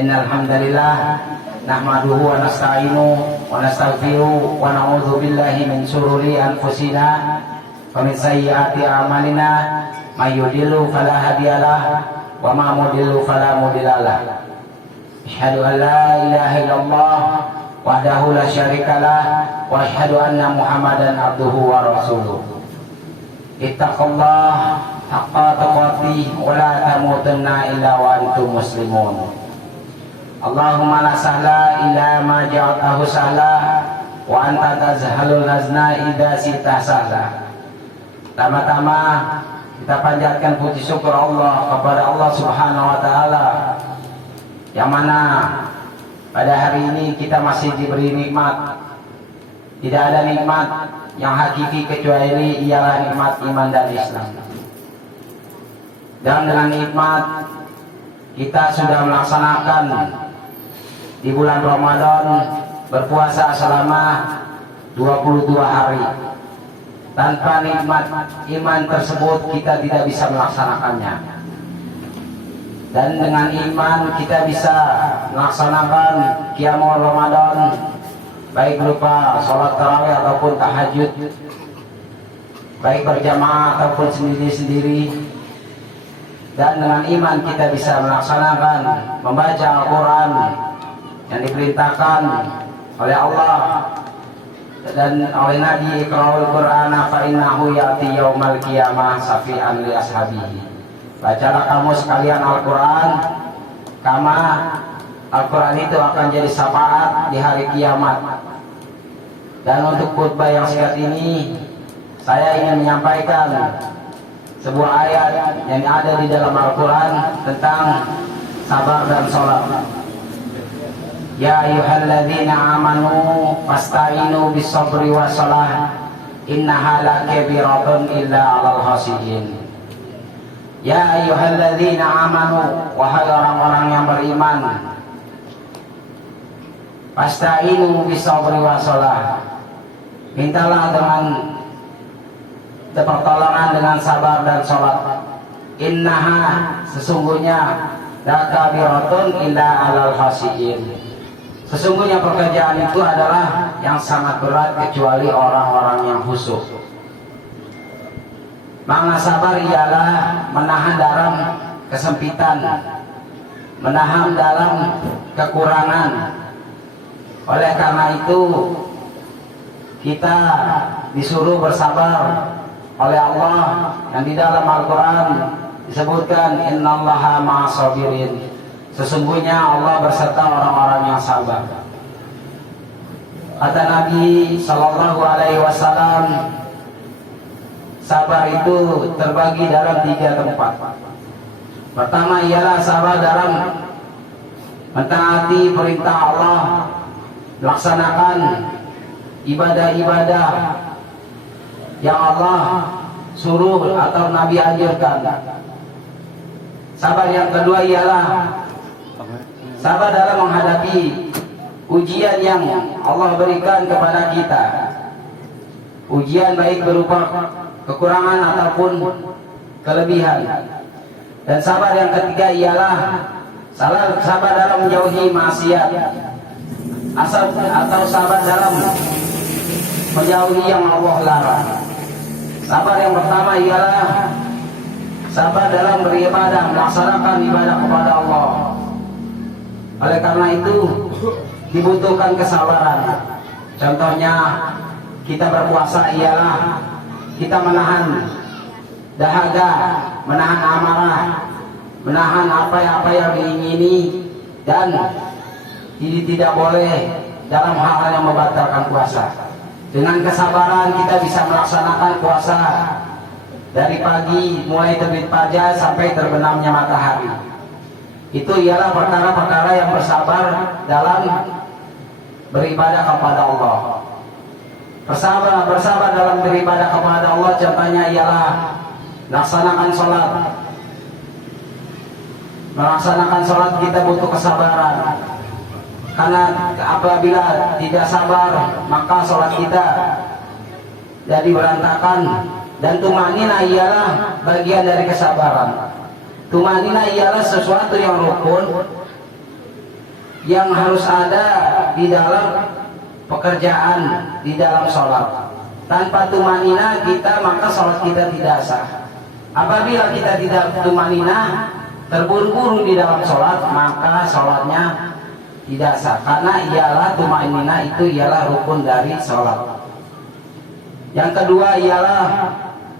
Innal hamdalillah nahmaduhu wa nasta'inuhu wa nastaghfiruhu wa na'udzu billahi min shururi anfusina wa min sayyiati a'malina may yudhillu fala hadiyalah wa ma mudhillu fala mudhillalah. Asyhadu an la ilaha illallah wahdahu la syarikalah wa asyhadu anna Muhammadan abduhu wa rasuluh. Ittaqullah haqqa tuqatih wa la tamutunna illa wa antum muslimun. Allahumma la sahla illa ma ja'altahu sahla wa anta tazhalul hazna idza sita sahla. Tama-tama kita panjatkan puji syukur Allah kepada Allah Subhanahu wa taala yang mana pada hari ini kita masih diberi nikmat. Tidak ada nikmat yang hakiki kecuali ialah nikmat iman dan Islam. Dan dengan nikmat kita sudah melaksanakan di bulan Ramadan berpuasa selama 22 hari. Tanpa nikmat iman tersebut kita tidak bisa melaksanakannya. Dan dengan iman kita bisa melaksanakan qiyamul Ramadan, baik berupa sholat tarawih ataupun tahajud, baik berjamaah ataupun sendiri-sendiri. Dan dengan iman kita bisa melaksanakan membaca Al-Quran yang diperintahkan oleh Allah dan oleh Nabi, iqra'ul Qur'ana fa innahu ya'ti yaumal qiyamah syafi'an li ashabihi. Bacalah kamu sekalian Al-Quran, karena Al-Quran itu akan jadi syafaat di hari kiamat. Dan untuk khutbah yang singkat ini, saya ingin menyampaikan sebuah ayat yang ada di dalam Al-Quran tentang sabar dan sholat. Ya ayyuhalladzina amanu fasta'inu bis-sabri was-shalah innaha lakabiratun illa 'alal khashiyin. Ya ayyuhalladzina amanu, wahai orang-orang yang beriman, fasta'inu bis-sabri was-shalah, mintalah dengan pertolongan dengan sabar dan sholat. Innaha, sesungguhnya, lakabiratun illa 'alal khashiyin, sesungguhnya pekerjaan itu adalah yang sangat berat kecuali orang-orang yang khusyuk. Makna sabar ialah menahan dalam kesempitan, menahan dalam kekurangan. Oleh karena itu kita disuruh bersabar oleh Allah yang di dalam Al-Quran disebutkan innallaha ma'as sabirin, sesungguhnya Allah berserta orang-orang yang sabar. Kata Nabi Sallallahu Alaihi Wasallam, sabar itu terbagi dalam 3 tempat. Pertama ialah sabar dalam mentaati perintah Allah, melaksanakan ibadah-ibadah yang Allah suruh atau Nabi anjurkan. Sabar yang kedua ialah sabar dalam menghadapi ujian yang Allah berikan kepada kita. Ujian baik berupa kekurangan ataupun kelebihan. Dan sabar yang ketiga ialah sabar dalam menjauhi maksiat, atau sabar dalam menjauhi yang Allah larang. Sabar yang pertama ialah sabar dalam beribadah, melaksanakan ibadah kepada Allah. Oleh karena itu dibutuhkan kesabaran. Contohnya kita berpuasa ialah kita menahan dahaga, menahan amarah, menahan apa yang diingini, dan ini tidak boleh dalam hal yang membatalkan puasa. Dengan kesabaran kita bisa melaksanakan puasa dari pagi mulai terbit fajar sampai terbenamnya matahari. Itu ialah perkara-perkara yang bersabar dalam beribadah kepada Allah. Bersabar dalam beribadah kepada Allah contohnya ialah melaksanakan sholat. Melaksanakan sholat kita butuh kesabaran, karena apabila tidak sabar maka sholat kita jadi berantakan. Dan tumanina ialah bagian dari kesabaran. Tumanina ialah sesuatu yang rukun yang harus ada di dalam pekerjaan, di dalam sholat. Tanpa tumanina kita, maka sholat kita tidak sah. Apabila kita tidak tumanina, terburu-buru di dalam sholat, maka sholatnya tidak sah. Karena ialah tumanina itu ialah rukun dari sholat. Yang kedua ialah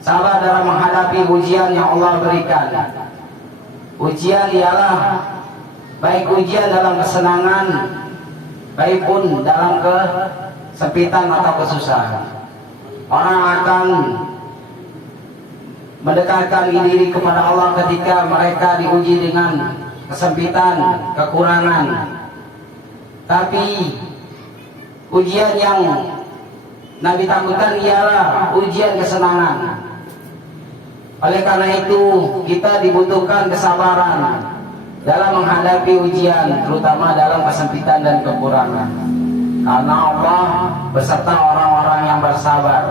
sabar dalam menghadapi ujian yang Allah berikan. Ujian ialah baik ujian dalam kesenangan, baik pun dalam kesempitan atau kesusahan. Orang akan mendekatkan diri kepada Allah ketika mereka diuji dengan kesempitan, kekurangan. Tapi ujian yang Nabi takutkan ialah ujian kesenangan. Oleh karena itu kita dibutuhkan kesabaran dalam menghadapi ujian, terutama dalam kesempitan dan kekurangan. Karena Allah beserta orang-orang yang bersabar.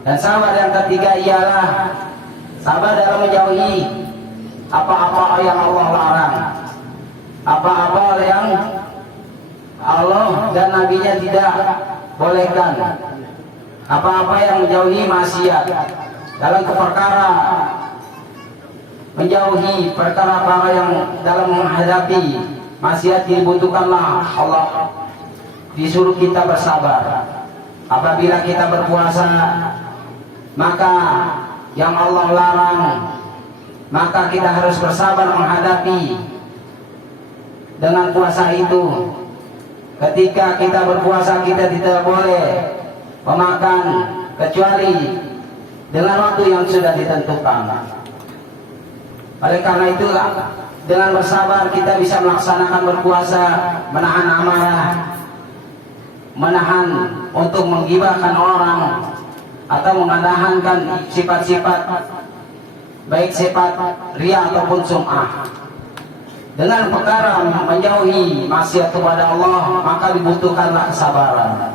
Dan sabar yang ketiga ialah sabar dalam menjauhi apa-apa yang Allah larang, apa-apa yang Allah dan Nabi-Nya tidak bolehkan, apa-apa yang menjauhi maksiat. Dalam perkara menjauhi perkara-perkara yang dalam menghadapi maksiat dibutuhkanlah Allah, disuruh kita bersabar. Apabila kita berpuasa, maka yang Allah larang, maka kita harus bersabar menghadapi dengan puasa itu. Ketika kita berpuasa, kita tidak boleh memakan kecuali dengan waktu yang sudah ditentukan. Oleh karena itulah dengan bersabar kita bisa melaksanakan berpuasa, menahan amarah, menahan untuk menggibahkan orang atau menahankan sifat-sifat baik sifat riya ataupun sum'ah. Dengan perkara menjauhi maksiat kepada Allah, maka dibutuhkanlah kesabaran.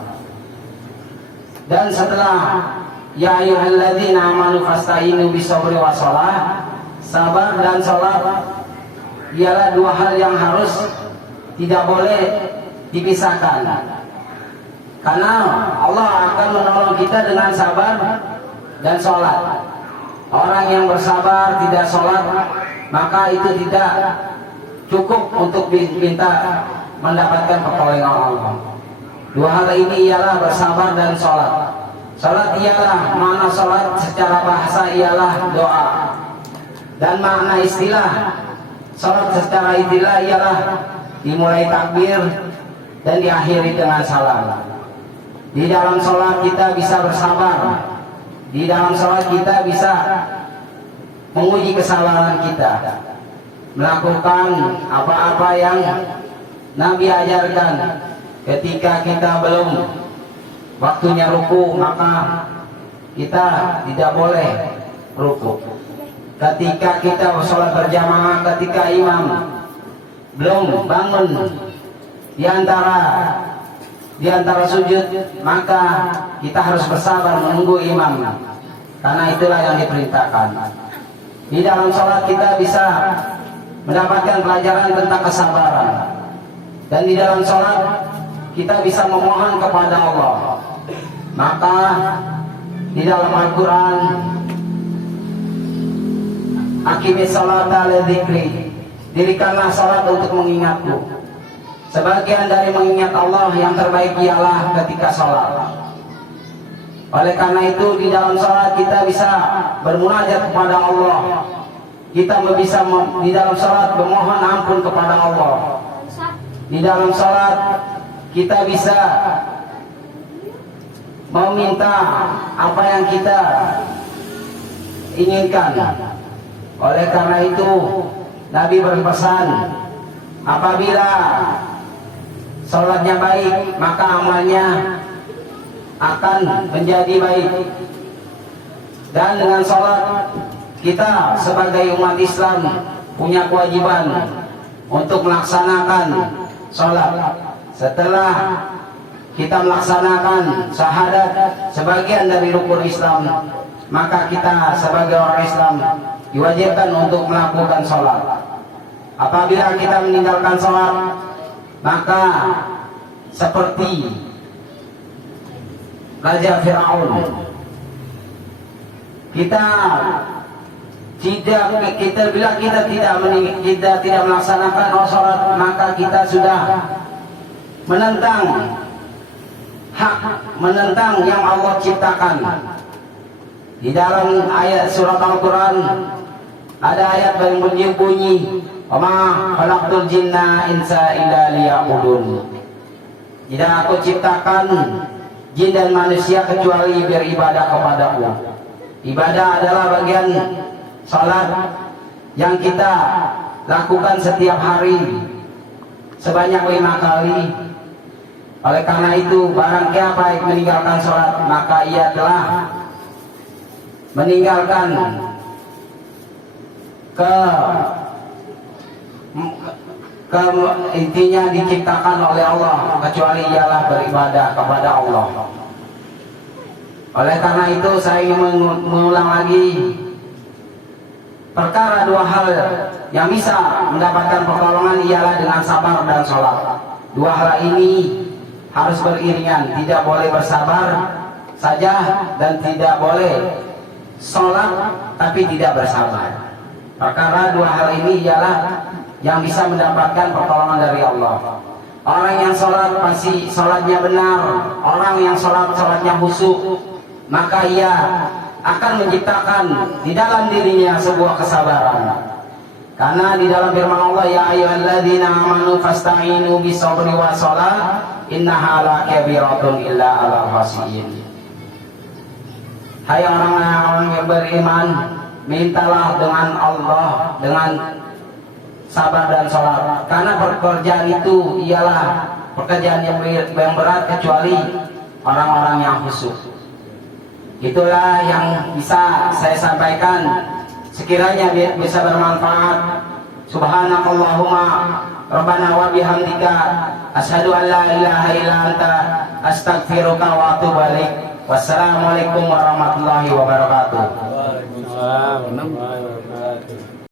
Dan setelah ya ayyuhalladzina amanu fasta'inu bisabri wassalah, sabar dan salat ialah dua hal yang harus tidak boleh dipisahkan. Karena Allah akan menolong kita dengan sabar dan salat. Orang yang bersabar tidak salat, maka itu tidak cukup untuk diminta mendapatkan pertolongan Allah. Dua hal ini ialah bersabar dan salat. Salat ialah makna salat secara bahasa ialah doa, dan makna istilah salat secara istilah ialah dimulai takbir dan diakhiri dengan salam. Di dalam salat kita bisa bersabar. Di dalam salat kita bisa menguji kesabaran kita, melakukan apa-apa yang Nabi ajarkan. Ketika kita belum waktunya ruku, maka kita tidak boleh ruku. Ketika kita sholat berjamaah, ketika imam belum bangun di antara sujud, maka kita harus bersabar menunggu imam, karena itulah yang diperintahkan. Di dalam sholat kita bisa mendapatkan pelajaran tentang kesabaran, dan di dalam sholat kita bisa memohon kepada Allah. Maka di dalam Al-Quran, aqimis sholata lidzikri, dirikanlah salat untuk mengingatku. Sebagian dari mengingat Allah yang terbaik ialah ketika salat. Oleh karena itu di dalam salat kita bisa bermunajat kepada Allah. Kita bisa di dalam salat memohon ampun kepada Allah. Di dalam salat kita bisa meminta apa yang kita inginkan. Oleh karena itu Nabi berpesan, apabila salatnya baik, maka amalnya akan menjadi baik. Dan dengan salat kita sebagai umat Islam punya kewajiban untuk melaksanakan salat. Setelah kita melaksanakan syahadat sebagian dari rukun Islam, maka kita sebagai orang Islam diwajibkan untuk melakukan sholat. Apabila kita meninggalkan sholat, maka seperti Raja Firaun, kita bila kita tidak melaksanakan sholat, maka kita sudah menentang hak, menentang yang Allah ciptakan. Di dalam ayat surat Al-Quran ada ayat yang bunyi, "Wa ma khalaqtul jinna insa illa liya'budun." Tidak aku ciptakan jin dan manusia kecuali beribadah kepadaku. Ibadah adalah bagian salat yang kita lakukan setiap hari sebanyak 5 kali. Oleh karena itu, barang siapa yang meninggalkan salat, maka ia telah meninggalkan intinya diciptakan oleh Allah, kecuali ialah beribadah kepada Allah. Oleh karena itu saya ingin mengulang lagi, perkara 2 hal yang bisa mendapatkan pertolongan ialah dengan sabar dan sholat. 2 hal ini harus beriringan, tidak boleh bersabar saja dan tidak boleh sholat tapi tidak bersabar. Perkara 2 hal ini ialah yang bisa mendapatkan pertolongan dari Allah. Orang yang sholat pasti sholatnya benar, orang yang sholatnya khusyuk, maka ia akan menciptakan di dalam dirinya sebuah kesabaran. Karena di dalam firman Allah, "Ya ayyuhalladzina amanu fasta'inu bis-sabri was-shalah innaha lakabiratun illa 'alal khashiyin." Hai orang-orang yang beriman, mintalah dengan Allah dengan sabar dan sholat, karena pekerjaan itu ialah pekerjaan yang berat kecuali orang-orang yang khusyuk. Itulah yang bisa saya sampaikan, sekiranya bisa bermanfaat. Subhanakallahumma rabbana wa bihamdika asyhadu an la ilaha illa anta astaghfiruka wa atubu ilaik. Wassalamualaikum warahmatullahi wabarakatuh. Waalaikumsalam.